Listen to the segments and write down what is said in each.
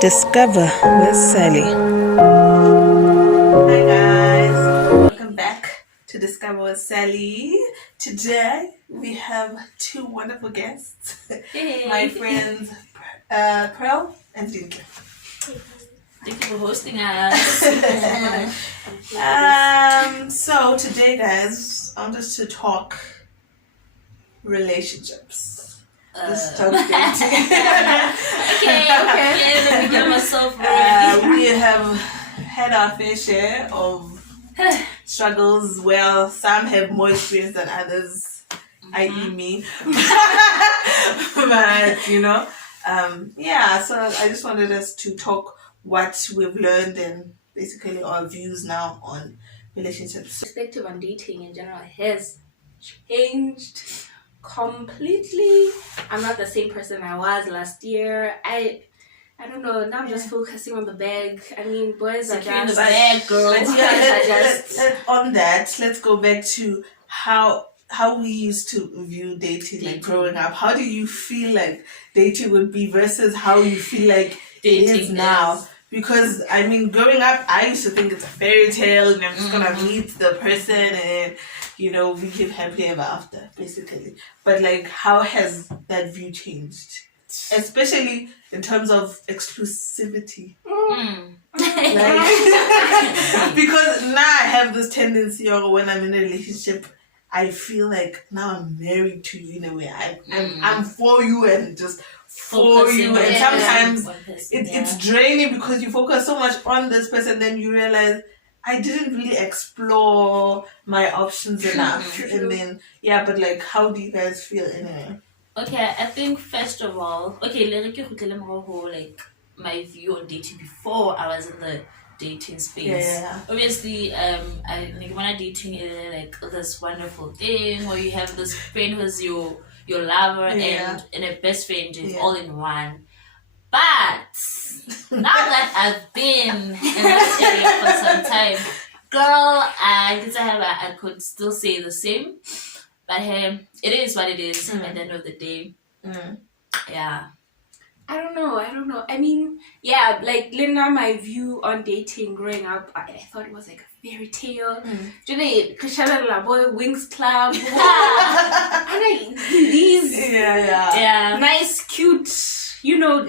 Discover with Sally. Hi guys, welcome back to Discover with Sally. Today we have two wonderful guests, my friends Pearl and Dinka. Thank you for hosting us. So today guys, I want us to talk relationships. Let's talk dating. okay, let me get myself ready. We have had our fair share of struggles. Well, some have more experience than others, i.e. me. But, so I just wanted us to talk what we've learned and basically our views now on relationships. Perspective on dating in general has changed completely. I'm not the same person I was last year. I don't know. Now I'm just focusing on the bag. I mean, boys are Securing just the bag, girl. Boys are just On that, let's go back to how we used to view dating like growing up. How do you feel like dating would be versus how you feel like dating it is now? Because I mean, growing up, I used to think it's a fairy tale, and I'm just gonna meet the person, and we live happily ever after, basically. But like, how has that view changed, especially in terms of exclusivity? Like, because now I have this tendency, or when I'm in a relationship, I feel like now I'm married to you in a way. I'm for you and just for you, and sometimes it's draining because you focus so much on this person, then you realize I didn't really explore my options enough. And then but like, how do you guys feel anyway? Okay, I think first of all, like my view on dating before I was in the dating space. Yeah. Obviously, when I'm dating is like this wonderful thing where you have this friend who's your lover and a best friend is all in one. But now that I've been in this area for some time, girl, I could still say the same. But hey, it is what it is at the end of the day. Yeah. I don't know. I mean, like Linda, my view on dating growing up, I thought it was like a fairy tale. Do you know, Krishna Boy Wings Club? And these nice, cute, your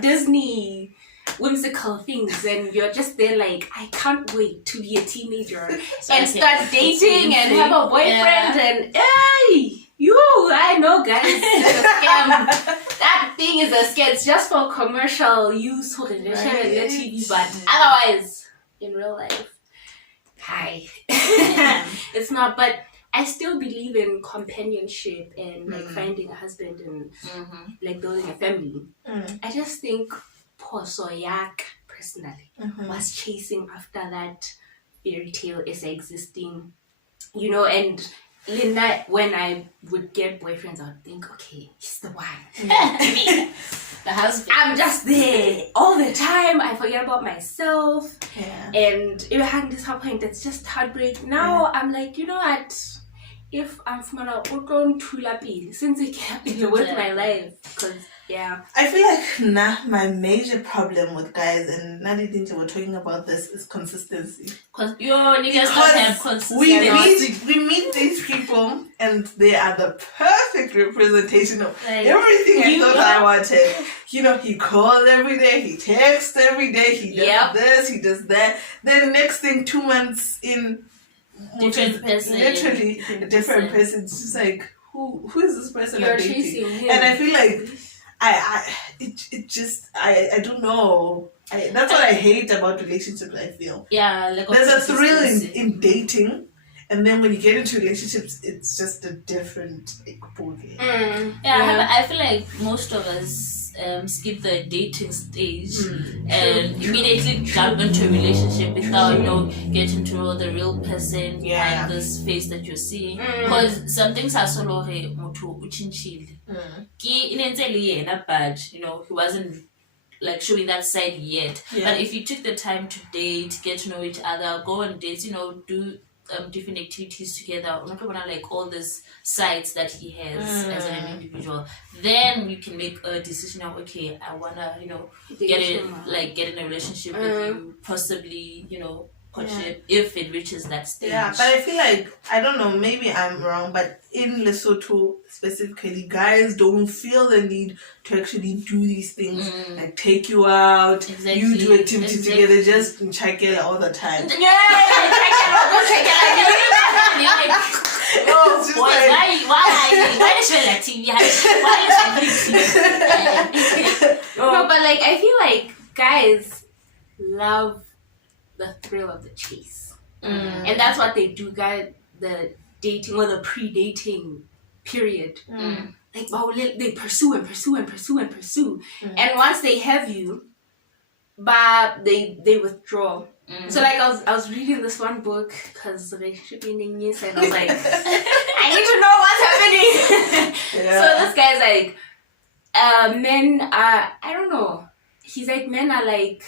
Disney whimsical things, and you're just there like, I can't wait to be a teenager and start dating and have a boyfriend and hey. I know, guys, it's a scam. That thing is a scam. It's just for commercial use for the TV, but otherwise, in real life, it's not. But I still believe in companionship and like finding a husband and like building a family. I just think Posoyak personally was chasing after that fairy tale is existing, and Linda, when I would get boyfriends, I would think, okay, he's the one. The husband. I'm just there all the time. I forget about myself. Yeah. And if I had this point, it's just heartbreak. Now I'm like, you know what? If I'm from an since I can't with my life, because I feel like my major problem with guys, and Nadi Dinta were talking about this, is consistency. Because niggas don't have consistency. We meet these people and they are the perfect representation of everything I thought I wanted. He calls every day, he texts every day, he does this, he does that. Then next thing, 2 months in, different person. Literally a different person. It's just like, who is this person You're I'm dating? chasing him. And I feel like I don't know. That's what I hate about relationships. I feel there's a thrill in dating, and then when you get into relationships, it's just a different ballgame. I feel like most of us skip the dating stage and immediately jump into a relationship without getting to know the real person behind this face that you're seeing, because some things are so low but he wasn't like showing that side yet. But if you took the time to date, get to know each other, go on dates, do different activities together, like all these sites that he has as an individual, then you can make a decision of, okay, I wanna, get in a relationship with you, possibly, courtship, if it reaches that stage. Yeah, but I feel like, I don't know, maybe I'm wrong, but in Lesotho specifically, guys don't feel the need to actually do these things, like take you out, you do activity together, just check it all the time. Go check it out. No, it's just Boys, like, why is she like TV? Why is she No, but like I feel like guys love the thrill of the chase, and that's what they do. Guys, the dating or the pre-dating period, like they pursue and pursue and pursue and pursue, and once they have you, but they withdraw. So like I was reading this one book because the relationship ending news, and I was like, I need to know what's happening. So this guy's like, men are, I don't know. He's like, men are like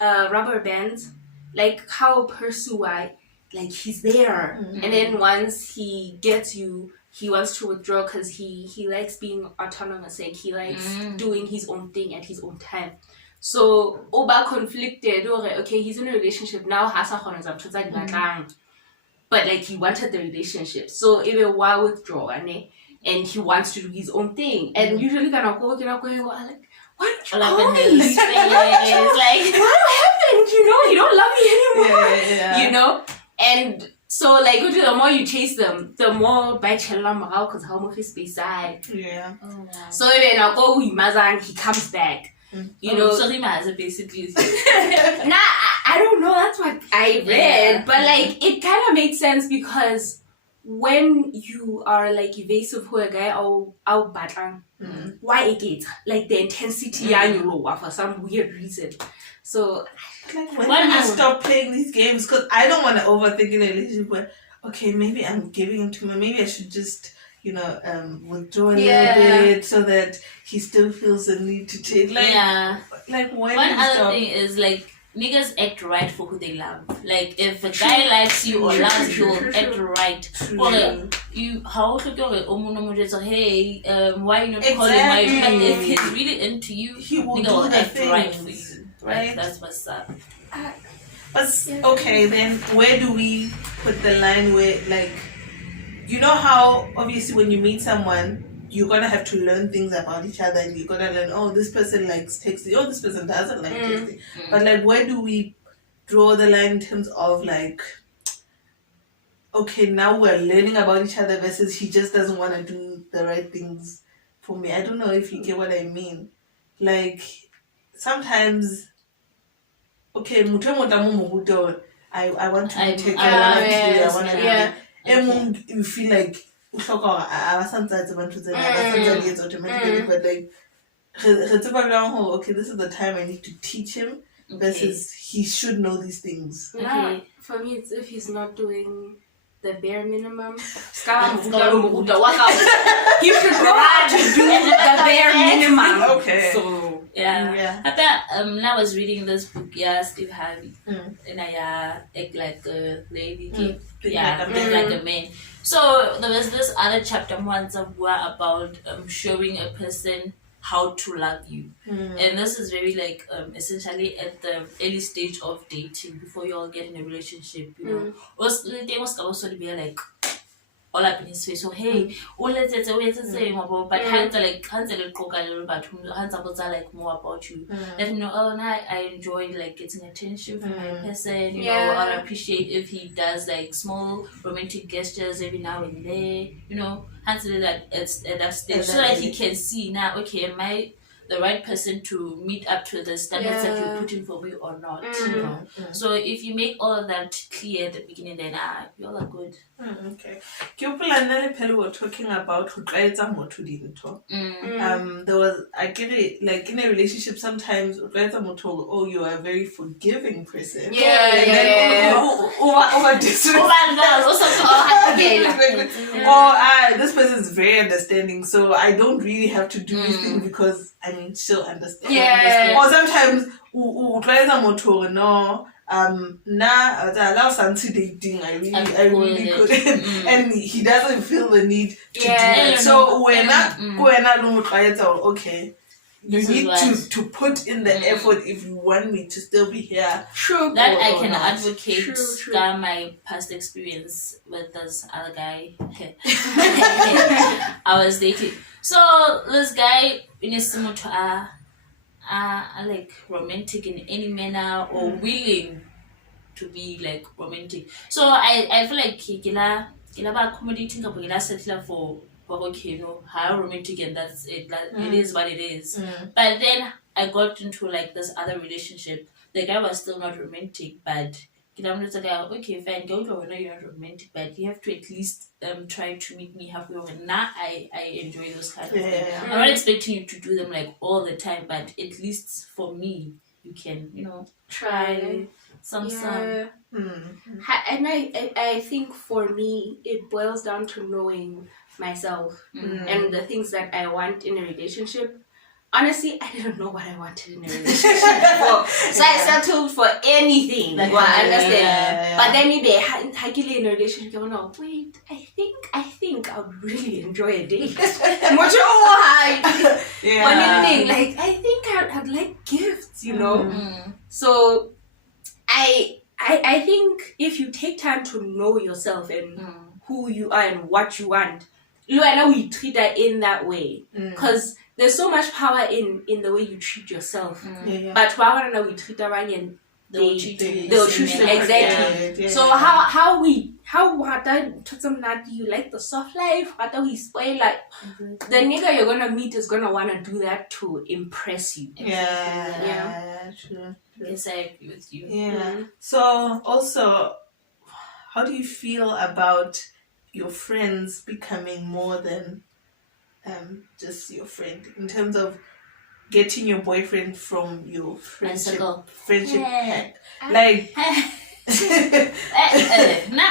rubber bands. Like how pursue I, like he's there, and then once he gets you, he wants to withdraw because he likes being autonomous. Like he likes doing his own thing at his own time. So Oba conflicted, okay, he's in a relationship now, but like he wanted the relationship, so it will why withdraw, and he wants to do his own thing, and usually kind of go like, why don't you call me? Like, what happened? You don't love me anymore. And so like the more you chase them, the more because how much is beside. Yeah. Oh, wow. So when he comes back. So he has basically. I don't know. That's what I read, but like it kind of makes sense because when you are like evasive, who a guy out batang, why it gets like the intensity for some weird reason. So like when do you stop playing these games? Because I don't want to overthink in a relationship where, okay, maybe I'm giving him too much. Maybe I should just withdraw a little bit so that he still feels the need to take. Like when one other thing is like niggas act right for who they love. Like if a guy likes you or loves you, act right. Well, like, you how should you go? Hey, why you not calling my? But if he's really into you, he will act things, right for you. Right? That's what's up. But okay, then where do we put the line where like? You know how obviously when you meet someone, you're gonna have to learn things about each other, and you're gonna learn, oh, this person likes texting, oh, this person doesn't like texting. But like, where do we draw the line in terms of like, okay, now we're learning about each other versus he just doesn't want to do the right things for me. I don't know if you get what I mean. Like sometimes, okay, I want to take care of you. And you feel like automatically, but like okay, this is the time I need to teach him versus he should know these things. Okay. For me, it's if he's not doing the bare minimum. He should know how to do the bare minimum. Okay. So When I was reading this book, Steve Harvey, and I act like a lady, like a man. So there was this other chapter once about showing a person how to love you, and this is very like essentially at the early stage of dating before you all get in a relationship. They must also be like all up in his face. So hey, let's say but hands are like like more about you. Let him know. Oh, now I enjoy like getting attention from my person. You know, I appreciate if he does like small romantic gestures every now and then. You know, hands that at that stage, so that he can see now. Okay, am I the right person to meet up to the standards that you're putting for me or not? You know? So if you make all of that clear at the beginning, then you all are good. Okay. We're talking about there was, I get it, like in a relationship sometimes oh, you are a very forgiving person. This person is very understanding, so I don't really have to do this thing because I mean she'll understand. Or sometimes no, allow something dating. I really could, and he doesn't feel the need to do that. So okay. You need to put in the effort if you want me to still be here. True. That I can advocate my past experience with this other guy I was dating. So this guy in a similar to like romantic in any manner or willing to be like romantic. So I feel like kila ba accommodating ka kila settle for okay, no, how romantic, and that's it. Like, it is what it is. But then I got into like this other relationship. The guy was still not romantic, but I'm just like, okay, fine, go to you're not romantic, but you have to at least try to meet me halfway. And now I enjoy those kind of things. I'm not expecting you to do them like all the time, but at least for me, you can, try some. And I think for me, it boils down to knowing myself and the things that I want in a relationship. Honestly, I didn't know what I wanted in a relationship before, so I settled for anything. I understand. But then maybe I get in a relationship, I'm like, wait, I think I would really enjoy a date. Like, I think I'd like gifts, So I think if you take time to know yourself and who you are and what you want, we treat that in that way. Because there's so much power in the way you treat yourself. But why we treat them and they'll treat you exactly. So how do you like the soft life? How do we spoil like the nigga you're gonna meet is gonna wanna do that to impress you. True. Yes, I agree with you. So also, how do you feel about your friends becoming more than just your friend, in terms of getting your boyfriend from your friendship pack? Like,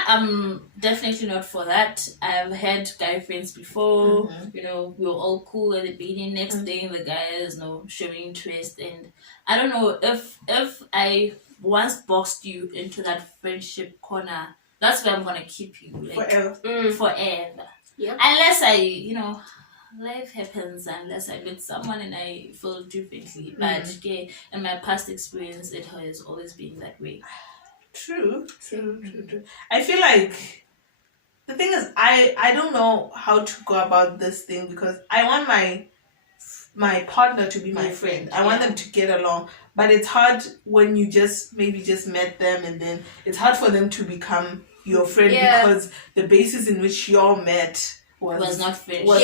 I'm definitely not for that. I've had guy friends before. We were all cool at the beginning. Next day, the guy is showing interest, and I don't know if I once boxed you into that friendship corner, that's where I'm gonna keep you, like forever. Yep. Unless I, life happens, unless I meet someone and I feel differently. But in my past experience, it has always been that way. True. I feel like the thing is, I don't know how to go about this thing, because I want my partner to be my friend. I want them to get along, but it's hard when you just met them, and then it's hard for them to become your friend because the basis in which y'all met was not friendship.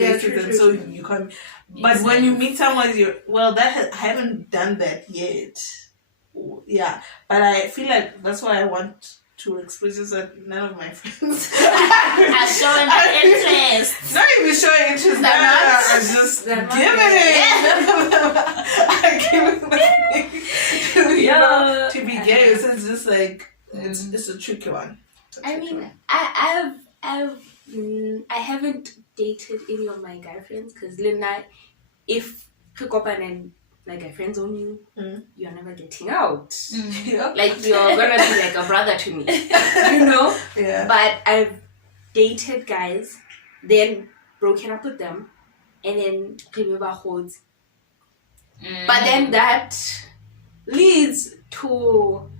And so you can't. But when you meet someone, I haven't done that yet. Yeah, but I feel like that's why I want to express this, that none of my friends are showing interest. Not even showing interest. I'm just giving it. To be gay, so it's just like it's a tricky one. I mean, I haven't dated any of my guy friends, because Lina, if Kikopan and my guy friends on you, you're never getting out. Like, you're gonna be like a brother to me, Yeah. But I've dated guys, then broken up with them, and then remember holds. But then that leads to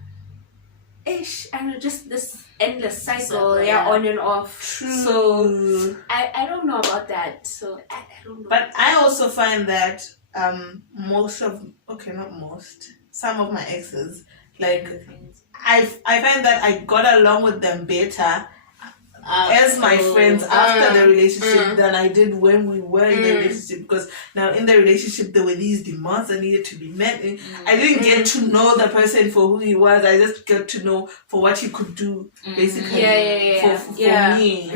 just this endless cycle, on and off. True. So I don't know about that. So I don't know. But I also find that some of my exes, like I find that I got along with them better as my friends after the relationship than I did when we were in the relationship, because now in the relationship there were these demands that needed to be met. I didn't get to know the person for who he was. I just got to know for what he could do, basically for me.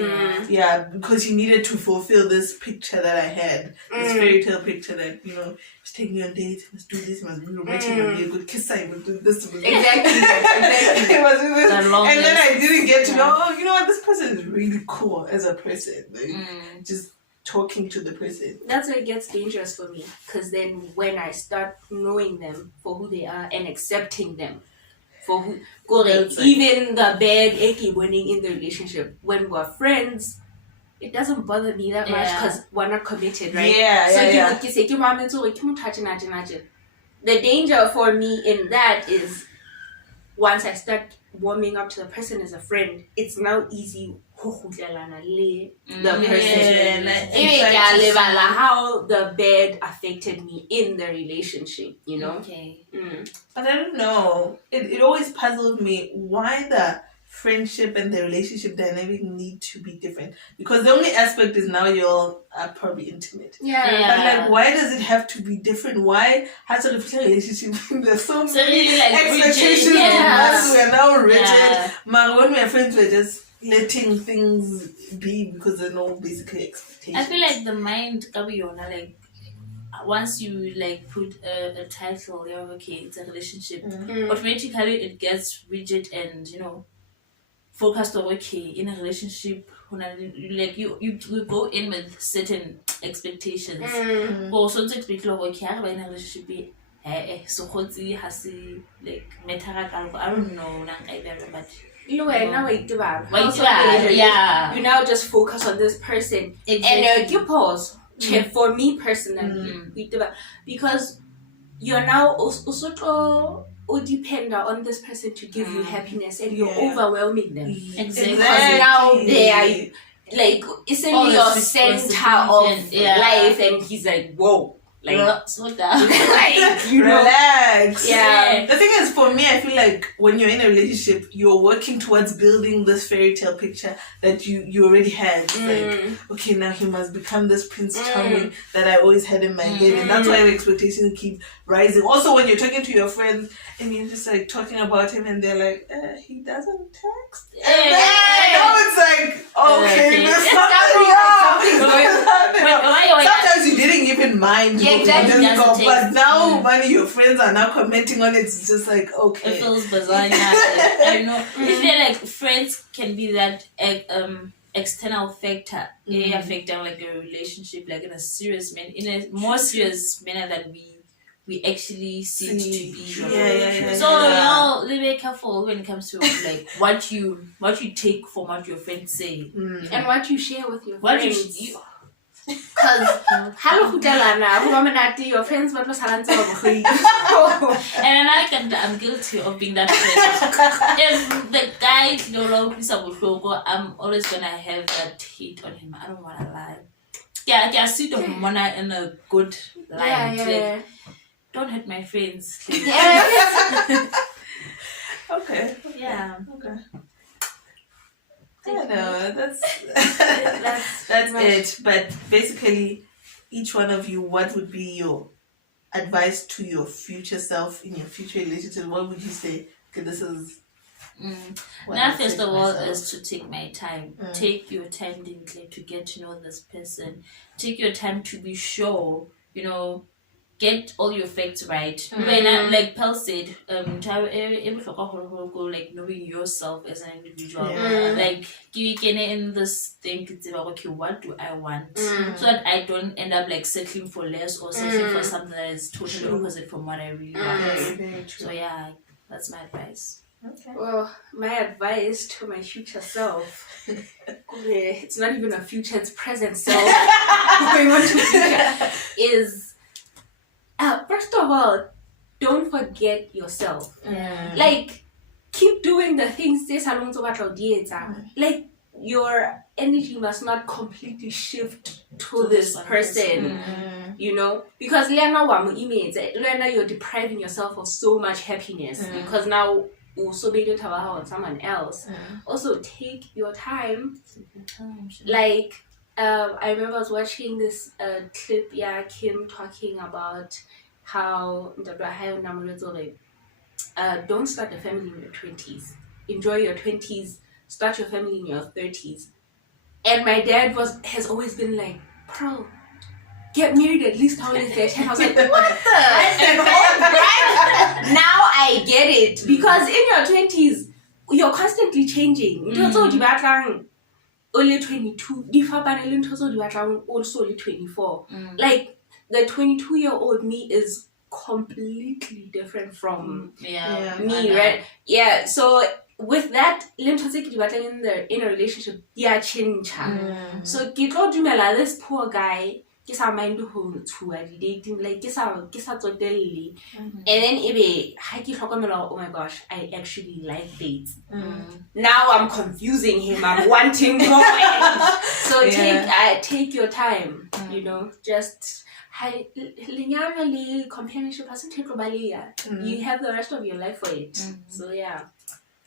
Because he needed to fulfill this picture that I had, this fairy tale picture that he's taking you on dates, he must do this, he must be romantic, he must be a good kisser, he must do this, exactly. He must do this. And then I didn't get to know, this person is really cool as a person. Just talking to the person. That's where it gets dangerous for me, because then when I start knowing them for who they are and accepting them, for who even the bad eki winning in the relationship when we're friends. It doesn't bother me that much because we're not committed, right? The danger for me in that is once I start warming up to the person as a friend, it's now easy the person. How the bed affected me in the relationship, you know? Okay. But I don't know. It always puzzled me why the friendship and the relationship dynamic need to be different. Because the only aspect is now you all are probably intimate. But like, why does it have to be different? Why has a relationship? There's so many expectations of us. We are now rigid. When we are friends, we're just letting things be because there's no basically expectations. I feel like the mind, like, once you like put a title, okay, it's a relationship, automatically it gets rigid and, you know, focused on, okay, in a relationship, like you go in with certain expectations. Also expect like, okay, I in a relationship, so like I don't know, but you now just focus on this person. And you pause. For me personally, because you're now also depend on this person to give you happiness, and you're overwhelming them. Exactly. Because now they are like essentially your center of life, and he's like, whoa. Like, slow down. Like, you know, relax. Yeah. The thing is, for me, I feel like when you're in a relationship, you're working towards building this fairy tale picture that you already had. It's like, okay, now he must become this Prince Charming that I always had in my head, and that's why the expectations keep rising. Also, when you're talking to your friends and you're just like talking about him, and they're like, he doesn't text. And then now it's like, okay, there's something going. Sometimes you didn't even mind. Exactly. But now when your friends are now commenting on it, it's just like, okay. It feels bizarre. I don't know. I feel like friends can be that external factor, affecting like a relationship, like in a more serious manner than we actually seem to be. So you know, be careful when it comes to like what you take from what your friends say and what you share with your friends. Because your friends and I'm guilty of being that friend. If the guy I'm always gonna have that hate on him. I don't wanna lie. I see the Mona in a good light. Don't hurt my friends. Okay. Yeah. Okay. I don't know, that's it. But basically, each one of you, what would be your advice to your future self in your future relationship? What would you say? Okay, this is. Now, first of all, is to take my time. Take your time, to get to know this person. Take your time to be sure, you know. Get all your facts right. When like Pearl said, like knowing yourself as an individual. Like you can in this thing, okay, what do I want? So that I don't end up like settling for less or settling for something that is totally opposite from what I really want. So yeah, that's my advice. Okay. Well, my advice to my future self, it's not even a future, it's present self. Going on to future is. First of all, don't forget yourself. Like, keep doing the things like your energy must not completely shift to this person, you know, because you're depriving yourself of so much happiness because now also being on someone else. Also, take your time. Like, I remember I was watching this clip, Kim talking about how don't start a family in your 20s. Enjoy your 20s, start your family in your 30s. And my dad has always been like, Pearl, get married at least how old is that? And I was like, what the? Now I get it. Because in your 20s, you're constantly changing. Only 22, also only 24. Like, the 22-year-old me is completely different from Yeah. me, right? Yeah, so with that, in a relationship, yeah, change. So ke tlo dumela this poor guy, ke sa mind ho tshuwa di dating, like ke sa tsotelle. And then ebe ha ke hlokomela, oh my gosh, I actually like dates. Now I'm confusing him, I'm wanting more. So take your time, you know, just companionship hasn't taken you have the rest of your life for it. So yeah.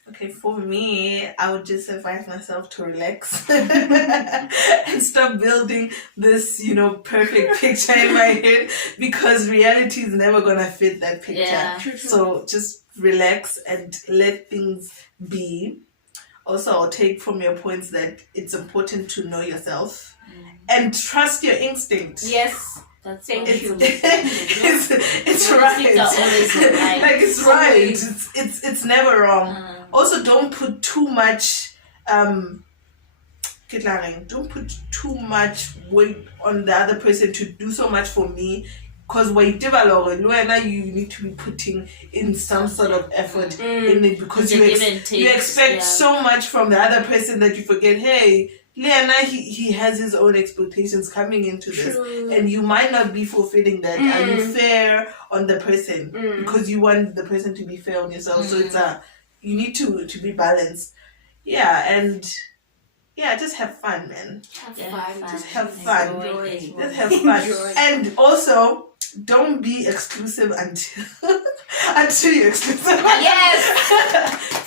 Okay, for me, I would just advise myself to relax and stop building this, perfect picture in my head, because reality is never gonna fit that picture. Yeah. So just relax and let things be. Also, I'll take from your points that it's important to know yourself and trust your instinct. Yes. That's Thank you. It's right. Like it's right. It's never wrong. Also, don't put too much don't put too much weight on the other person to do so much for me, because you need to be putting in some sort of effort in it, because you expect so much from the other person that you forget, hey, Leana, he has his own expectations coming into this. True. And you might not be fulfilling that. Are you fair on the person? Because you want the person to be fair on yourself. So it's you need to be balanced. Yeah, and just have fun, man. Just have fun. Just have fun. And also, don't be exclusive until you're exclusive. Yes.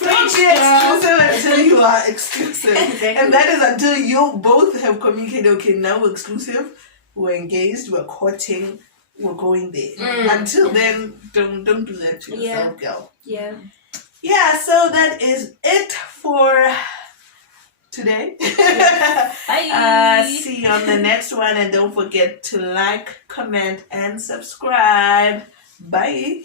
Don't be exclusive until you are exclusive. Exactly. And that is until you both have communicated, okay, now we're exclusive, we're engaged, we're courting, we're going there. Until then, don't do that to yourself, girl. Yeah. Yeah, so that is it for today. Bye. See you on the next one, and don't forget to like, comment, and subscribe. Bye.